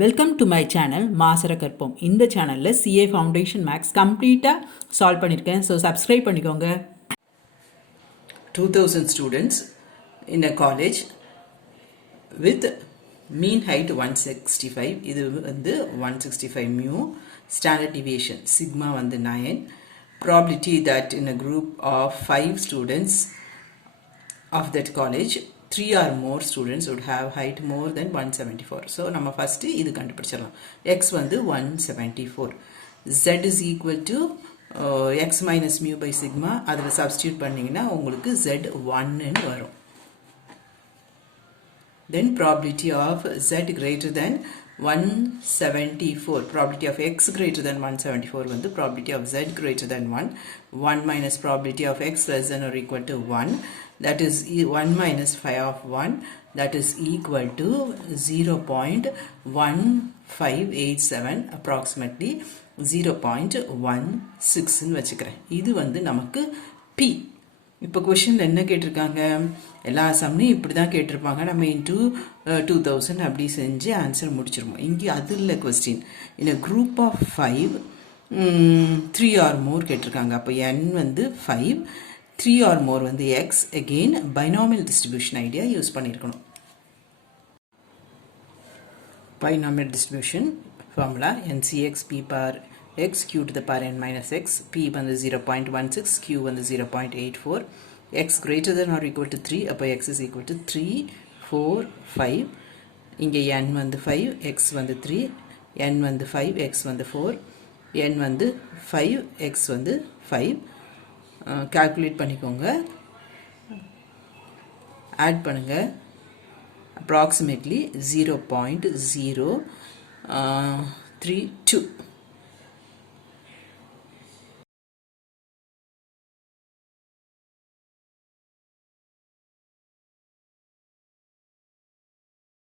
Welcome to my channel மாசரகற்போம். இந்த சேனலில் CA ஃபவுண்டேஷன் மேக்ஸ் கம்ப்ளீட்டாக சால்வ் பண்ணியிருக்கேன். ஸோ சப்ஸ்கிரைப் பண்ணிக்கோங்க. 2000 students in a college with mean height 165. இது வந்து 165 mu. Standard deviation sigma வந்து 9. Probability that in a group of 5 students of that college 3 or more students would have height more than 174. So நம்ம first இது கண்டுபிடிச்சிடலாம். X வந்து 174. Z is equal to x minus mu by sigma. அதில் substitute பண்ணிங்கன்னா உங்களுக்கு Z1 ன்னு வரும். Then probability of Z greater than 174. Probability of X greater than 174 வந்து probability of Z greater than 1. 1 minus probability of X less than or equal to 1. That is 1 minus 5 of 1. That is equal to 0.1587, approximately 0.16 ன்னு வச்சுக்கிறேன். இது வந்து நமக்கு P. இப்போ question என்ன கேட்டிருக்காங்க, எல்லா சம்னையும் இப்படி தான் கேட்டிருப்பாங்க. நம்ம இன்ட்டு 2000 அப்படி செஞ்சு ஆன்சர் முடிச்சிருவோம். இங்கே அது இல்லை question. In a group of 5 3 or more கேட்டிருக்காங்க. அப்போ n வந்து 5, 3 or more வந்து x. again binomial distribution idea use பண்ணியிருக்கணும். binomial distribution formula ncx p power x q to the power n minus x. P வந்து 0.16, q வந்து 0.84. x greater than or equal to 3, அப்போ x is equal to 3, 4, 5. இங்கே n வந்து 5, x வந்து 3, n வந்து 5, x வந்து 4, n வந்து 5, x வந்து 5. கால்குலேட் பண்ணிக்கோங்க, ஆட் பண்ணுங்க. approximately 0.032.